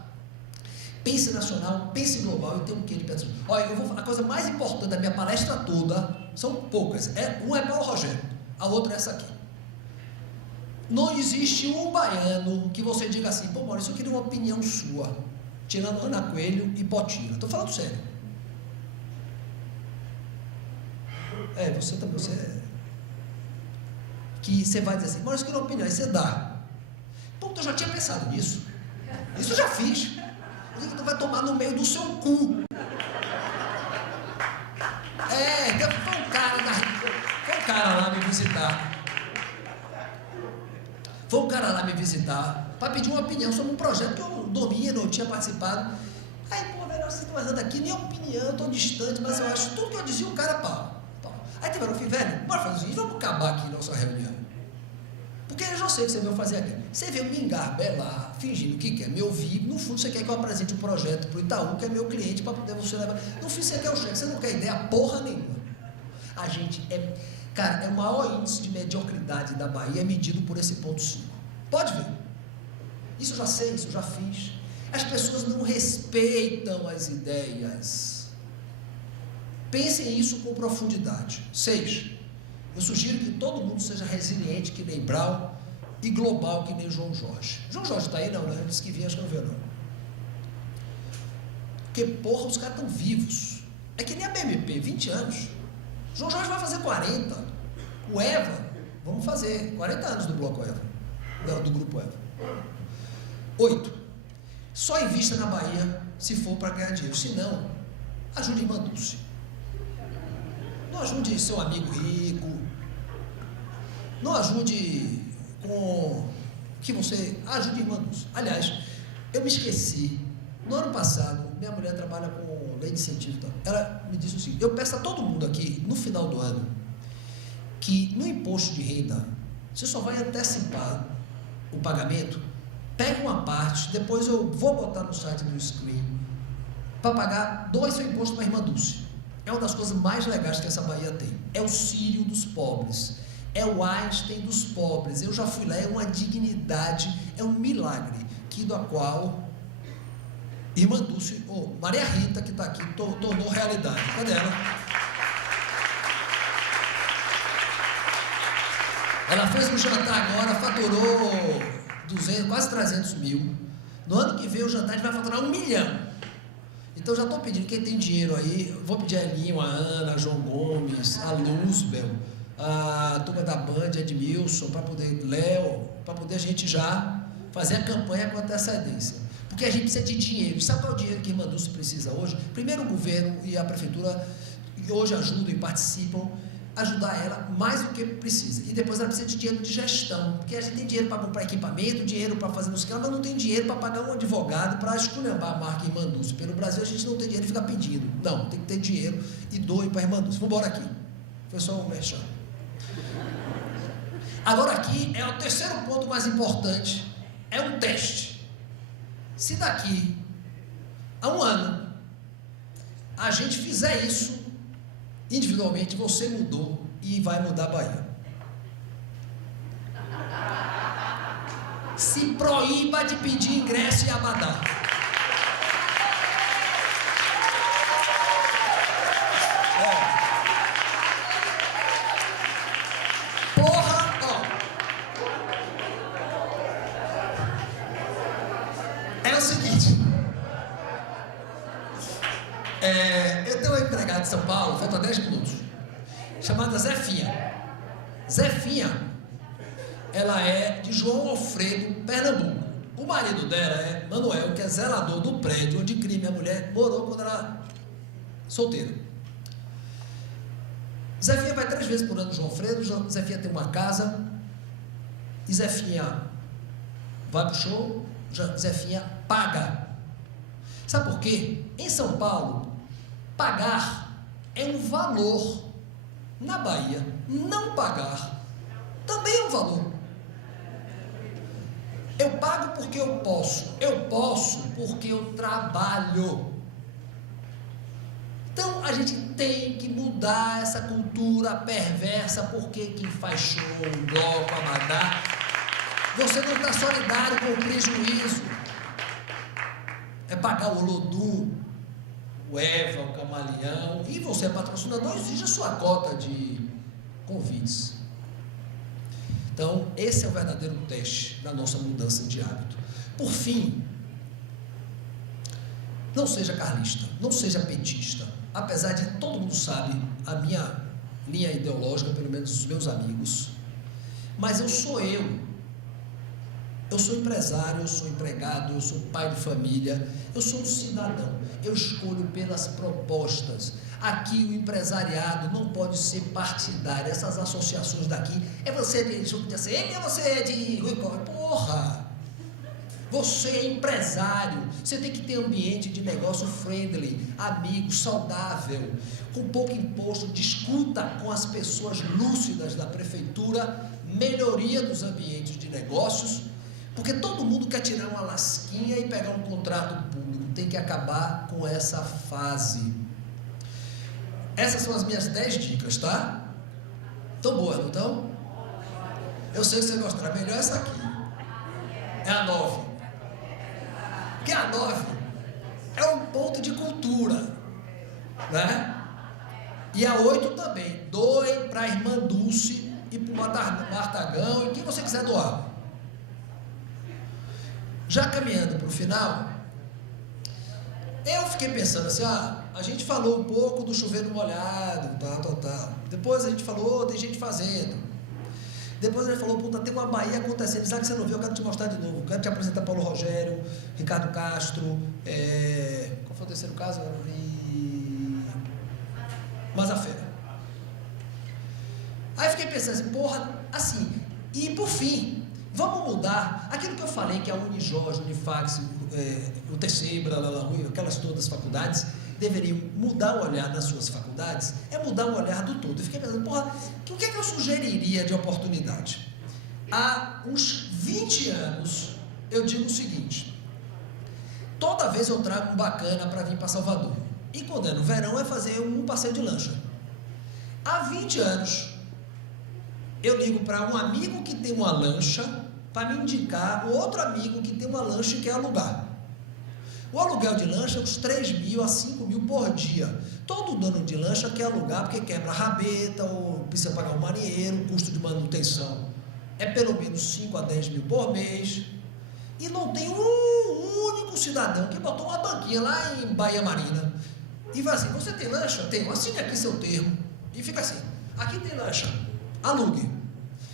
pense nacional, pense global e tem um quê de pensamento. Olha, a coisa mais importante da minha palestra toda, são poucas, uma é Paulo Rogério, a outra é essa aqui. Não existe um baiano que você diga assim, pô Maurício, eu queria uma opinião sua, tirando Ana Coelho e Potira, estou falando sério. Você também, que você vai dizer assim, Maurício, eu queria uma opinião, aí você dá. Pô, eu já tinha pensado nisso, isso eu já fiz. Tu vai tomar no meio do seu cu. Foi um cara lá me visitar para pedir uma opinião sobre um projeto que eu domino, eu tinha participado. Aí, pô, velho, você está andando aqui, minha opinião, eu estou distante, mas eu acho tudo que eu dizia, o cara pau. Aí tiveram, velho, bora fazer o seguinte, vamos acabar aqui nossa reunião. Porque eu já sei o que você veio fazer aqui. Você veio me engarbelar, fingindo que quer me ouvir. No fundo, você quer que eu apresente um projeto para o Itaú, que é meu cliente, para poder você levar. No fim, você quer o cheque, você não quer ideia porra nenhuma. A gente cara, o maior índice de mediocridade da Bahia é medido por esse ponto 5. Pode ver. Isso eu já sei, isso eu já fiz. As pessoas não respeitam as ideias. Pensem isso com profundidade. 6. Eu sugiro que todo mundo seja resiliente que nem Brown e global que nem João Jorge. João Jorge está aí? Não, né? Disse que vinha, acho que não veio não. Porque, porra, os caras estão vivos. É que nem a BMP, 20 anos. João Jorge vai fazer 40. O Eva, vamos fazer 40 anos do Bloco Eva. Não, do Grupo Eva. 8. Só invista na Bahia se for para ganhar dinheiro. Se não, ajude Irmã Dulce. Não ajude seu amigo rico. Não ajude com que você ajude Irmã Dulce. Aliás, eu me esqueci. No ano passado, minha mulher trabalha com lei de incentivo. Ela me disse o seguinte: eu peço a todo mundo aqui, no final do ano, que no imposto de renda, você só vai antecipar o pagamento, pega uma parte, depois eu vou botar no site do Screen, para pagar seu imposto para a Irmã Dulce. É uma das coisas mais legais que essa Bahia tem. É o Sírio dos pobres. É o Einstein dos pobres. Eu já fui lá, é uma dignidade, é um milagre, da qual Irmã Dulce, Maria Rita, que está aqui, tornou realidade. Cadê ela? Ela fez um jantar agora, faturou 200, quase 300 mil. No ano que vem o jantar a gente vai faturar 1 milhão. Então já estou pedindo, quem tem dinheiro aí, vou pedir a Elinho, a Ana, a João Gomes, a Luzbel, a turma da Band, Edmilson, para poder, Léo, para poder a gente já fazer a campanha com antecedência. Porque a gente precisa de dinheiro. Sabe qual é o dinheiro que Irmã Dulce precisa hoje? Primeiro o governo e a prefeitura hoje ajudam e participam, ajudar ela mais do que precisa. E depois ela precisa de dinheiro de gestão, porque a gente tem dinheiro para comprar equipamento, dinheiro para fazer música, mas não tem dinheiro para pagar um advogado para esculhambar a marca Irmã Dulce. Pelo Brasil a gente não tem dinheiro e fica pedindo. Não, tem que ter dinheiro e doe para a Irmã Dulce. Vamos embora aqui. Foi só um merchan. Agora aqui é o terceiro ponto mais importante. É um teste. Se daqui a 1 ano a gente fizer isso individualmente, você mudou e vai mudar a Bahia. Se proíba de pedir ingresso e abadá. Porra, é o seguinte. Eu tenho uma empregada de São Paulo, falta 10 minutos, chamada Zefinha. Zefinha, ela é de João Alfredo, Pernambuco. O marido dela é Manuel, que é zelador do prédio onde minha mulher morou quando ela era solteira. Zefinha vai 3 vezes por ano no João Alfredo. Zefinha tem uma casa e Zefinha vai pro show. Zefinha paga. Sabe por quê? Em São Paulo, pagar é um valor na Bahia, não pagar também é um valor. Eu pago porque eu posso porque eu trabalho. Então a gente tem que mudar essa cultura perversa, porque quem faz show, bloco, abadá, você não está solidário com o prejuízo. É pagar o Olodum, o Eva, o Camaleão, e você é patrocinador, exige a sua cota de convites. Então, esse é o verdadeiro teste da nossa mudança de hábito. Por fim, não seja carlista, não seja petista. Apesar de todo mundo sabe a minha linha ideológica, pelo menos os meus amigos, mas eu sou empresário, eu sou empregado, eu sou pai de família, eu sou um cidadão, eu escolho pelas propostas. Aqui o empresariado não pode ser partidário, essas associações daqui, é você de Junto de ACM ou você é de Rui Costa? Porra! Você é empresário, você tem que ter ambiente de negócio friendly, amigo, saudável, com pouco imposto, discuta com as pessoas lúcidas da prefeitura, melhoria dos ambientes de negócios, porque todo mundo quer tirar uma lasquinha e pegar um contrato público, tem que acabar com essa fase. Essas são as minhas 10 dicas, tá? Estão boas, não estão? Eu sei que você gostará, melhor essa aqui, é a 9. Porque a 9 é um ponto de cultura, né? E a 8 também, doe para a irmã Dulce e para o Martagão e quem você quiser doar. Já caminhando para o final, eu fiquei pensando assim, a gente falou um pouco do chover no molhado, tal. Depois a gente falou, tem gente fazendo. Depois ele falou, puta, tem uma Bahia acontecendo, sabe que você não viu, eu quero te mostrar de novo, quero te apresentar Paulo Rogério, Ricardo Castro, qual foi o terceiro caso? Mazafera. Aí fiquei pensando assim, porra, assim, e por fim, vamos mudar aquilo que eu falei, que a Unijorge, Unifax, o TC, aquelas todas as faculdades, deveriam mudar o olhar das suas faculdades, é mudar o olhar do todo. Eu fiquei pensando, porra, o que é que eu sugeriria de oportunidade? Há uns 20 anos, eu digo o seguinte, toda vez eu trago um bacana para vir para Salvador, e quando é no verão é fazer um passeio de lancha. Há 20 anos, eu ligo para um amigo que tem uma lancha, para me indicar o outro amigo que tem uma lancha e quer alugar. O aluguel de lancha é uns 3 mil a 5 mil por dia. Todo dono de lancha quer alugar porque quebra a rabeta ou precisa pagar um marinheiro, o custo de manutenção é pelo menos 5 a 10 mil por mês. E não tem um único cidadão que botou uma banquinha lá em Bahia Marina e vai assim, você tem lancha? Tenho, assine aqui seu termo. E fica assim, aqui tem lancha, alugue.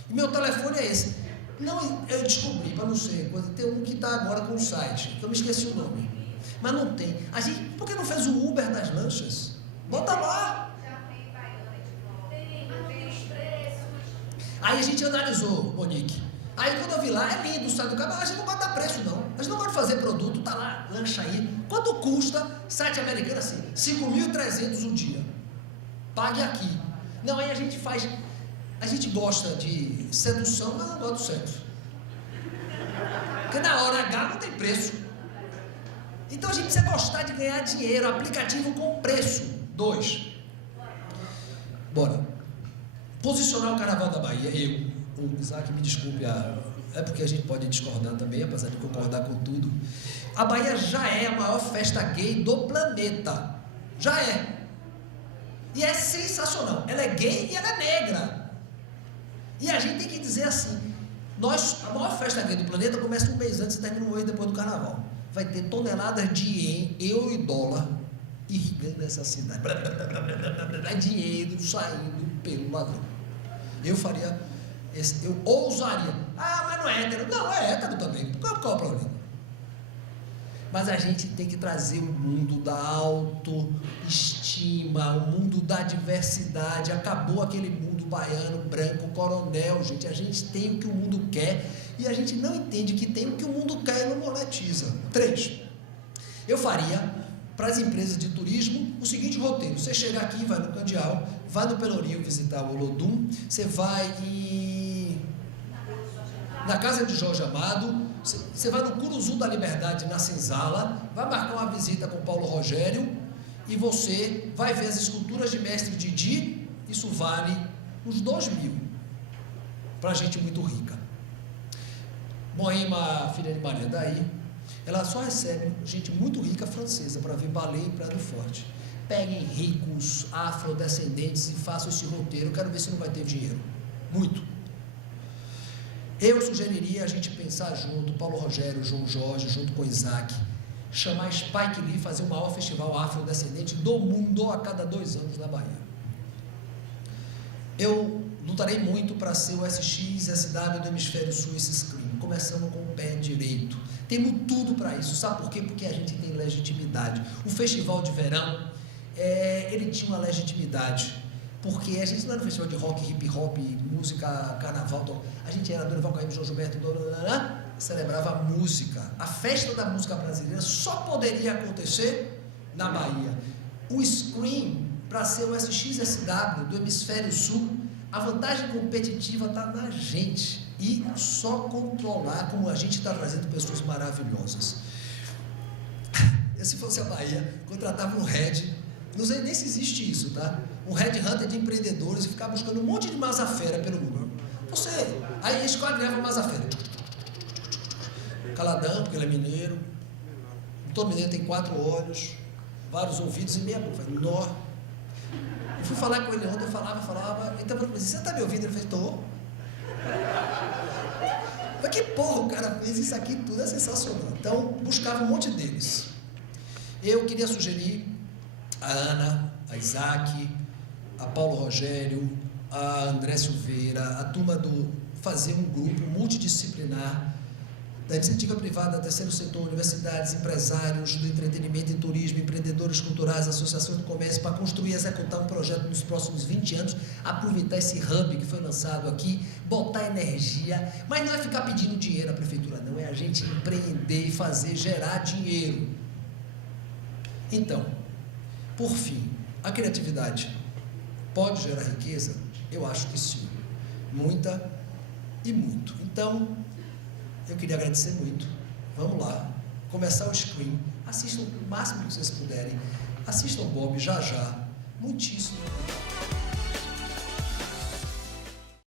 E meu telefone é esse. Não, eu descobri, para não ser coisa, tem um que está agora com o site, que eu me esqueci o nome. Mas não tem. A gente, por que não fez o Uber das lanchas? Bota lá. Aí a gente analisou, Monique. Aí quando eu vi lá, é lindo, sai do carro, mas a gente não pode dar preço não. A gente não pode fazer produto, tá lá, lancha aí. Quanto custa? Site americano assim, 5.300 o dia. Pague aqui. Não, aí a gente faz, a gente gosta de sedução, mas não gosta do sexo. Porque na hora H não tem preço. Então a gente precisa gostar de ganhar dinheiro, aplicativo com preço. 2. Bora. Posicionar o Carnaval da Bahia, o Isaac, me desculpe, é porque a gente pode discordar também, apesar de concordar com tudo. A Bahia já é a maior festa gay do planeta. Já é. E é sensacional. Ela é gay e ela é negra. E a gente tem que dizer assim, a maior festa gay do planeta começa um mês antes e termina um mês depois do Carnaval. Vai ter toneladas de ien, euro e dólar irrigando essa cidade. É dinheiro saindo pelo ladrão. Eu faria, eu ousaria. Mas não é hétero. Não, é hétero também. Qual é o problema? Mas a gente tem que trazer o mundo da autoestima, o mundo da diversidade. Acabou aquele mundo baiano, branco, coronel, gente. A gente tem o que o mundo quer e a gente não entende que tem o que o mundo quer e não monetiza. 3. Eu faria para as empresas de turismo o seguinte roteiro. Você chega aqui, vai no Candial, vai no Pelourinho visitar o Olodum, você vai na casa de Jorge Amado, você vai no Curuzu da Liberdade, na Senzala, vai marcar uma visita com Paulo Rogério e você vai ver as esculturas de Mestre Didi. Isso vale uns 2.000 para gente muito rica. Moema, filha de Maria daí, ela só recebe gente muito rica francesa para ver balé em Praia do Forte. Peguem ricos afrodescendentes e façam esse roteiro. Quero ver se não vai ter dinheiro. Muito. Eu sugeriria a gente pensar junto, Paulo Rogério, João Jorge, junto com Isaac, chamar Spike Lee, fazer o maior festival afrodescendente do mundo a cada 2 anos na Bahia. Eu lutarei muito para ser o SXSW do Hemisfério Sul, esse Scream. Começamos com o pé direito. Temos tudo para isso. Sabe por quê? Porque a gente tem legitimidade. O festival de verão, ele tinha uma legitimidade. Porque a gente não era um festival de rock, hip hop, música, carnaval. A gente era Dorival Caymmi, João Gilberto, celebrava a música. A festa da música brasileira só poderia acontecer na Bahia. O Scream, para ser o SXSW do Hemisfério Sul, a vantagem competitiva está na gente. E só controlar, como a gente está trazendo pessoas maravilhosas. Se fosse a Bahia, contratava um head, não sei nem se existe isso, tá? Um headhunter de empreendedores e ficar buscando um monte de mazafera pelo mundo. Aí escolhe e leva mazafera. Caladão, porque ele é mineiro. Todo mineiro tem 4 olhos, vários ouvidos e meia boca. Nó. Eu fui falar com ele ontem, eu falava. Então, você está me ouvindo? Ele fez, tô. Mas que porra, o cara fez isso aqui, tudo é sensacional. Então, buscava um monte deles. Eu queria sugerir a Ana, a Isaac, a Paulo Rogério, a André Silveira, a turma fazer um grupo multidisciplinar da iniciativa privada, terceiro setor, universidades, empresários do entretenimento e turismo, empreendedores culturais, associações do comércio, para construir e executar um projeto nos próximos 20 anos, aproveitar esse hub que foi lançado aqui, botar energia, mas não é ficar pedindo dinheiro à prefeitura, não, é a gente empreender e fazer gerar dinheiro. Então, por fim, a criatividade pode gerar riqueza? Eu acho que sim, muita e muito. Então, eu queria agradecer muito. Vamos lá, começar o Scream. Assistam o máximo que vocês puderem. Assistam o Bob já. Muitíssimo.